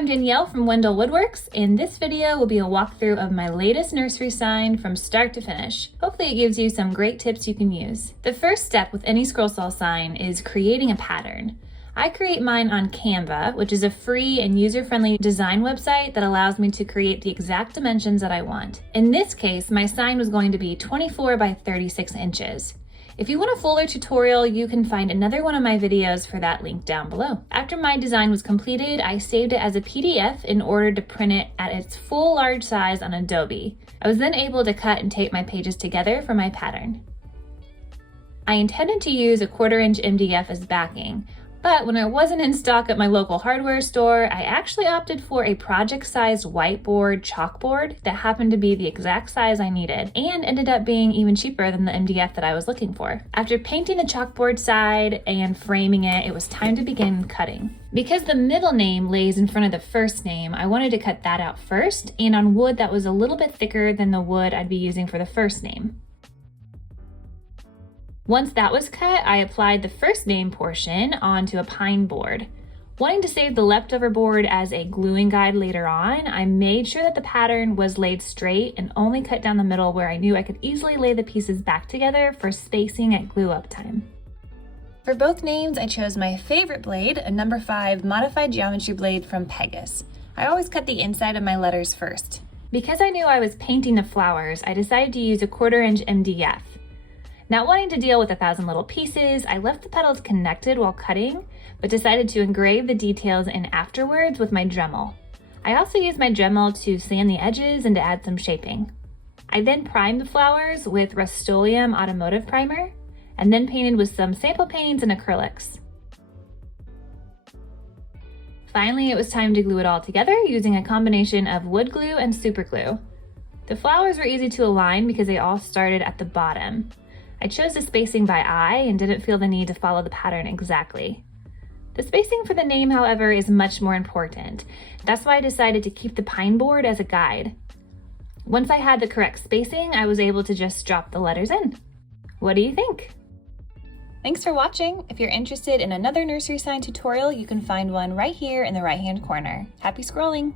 I'm Danielle from Wendell Woodworks, and this video will be a walkthrough of my latest nursery sign from start to finish. Hopefully it gives you some great tips you can use. The first step with any scroll saw sign is creating a pattern. I create mine on Canva, which is a free and user-friendly design website that allows me to create the exact dimensions that I want. In this case, my sign was going to be 24 by 36 inches. If you want a fuller tutorial, you can find another one of my videos for that link down below. After my design was completed, I saved it as a PDF in order to print it at its full large size on Adobe. I was then able to cut and tape my pages together for my pattern. I intended to use a 1/4 inch MDF as backing, but when it wasn't in stock at my local hardware store, I actually opted for a project-sized whiteboard chalkboard that happened to be the exact size I needed and ended up being even cheaper than the MDF that I was looking for. After painting the chalkboard side and framing it, it was time to begin cutting. Because the middle name lays in front of the first name, I wanted to cut that out first and on wood that was a little bit thicker than the wood I'd be using for the first name. Once that was cut, I applied the first name portion onto a pine board. Wanting to save the leftover board as a gluing guide later on, I made sure that the pattern was laid straight and only cut down the middle where I knew I could easily lay the pieces back together for spacing at glue up time. For both names, I chose my favorite blade, a number 5 modified geometry blade from Pegas. I always cut the inside of my letters first. Because I knew I was painting the flowers, I decided to use a 1/4 inch MDF. Not wanting to deal with 1,000 little pieces, I left the petals connected while cutting, but decided to engrave the details in afterwards with my Dremel. I also used my Dremel to sand the edges and to add some shaping. I then primed the flowers with Rust-Oleum Automotive Primer, and then painted with some sample paints and acrylics. Finally, it was time to glue it all together using a combination of wood glue and super glue. The flowers were easy to align because they all started at the bottom. I chose the spacing by eye and didn't feel the need to follow the pattern exactly. The spacing for the name, however, is much more important. That's why I decided to keep the pine board as a guide. Once I had the correct spacing, I was able to just drop the letters in. What do you think? Thanks for watching. If you're interested in another nursery sign tutorial, you can find one right here in the right-hand corner. Happy scrolling!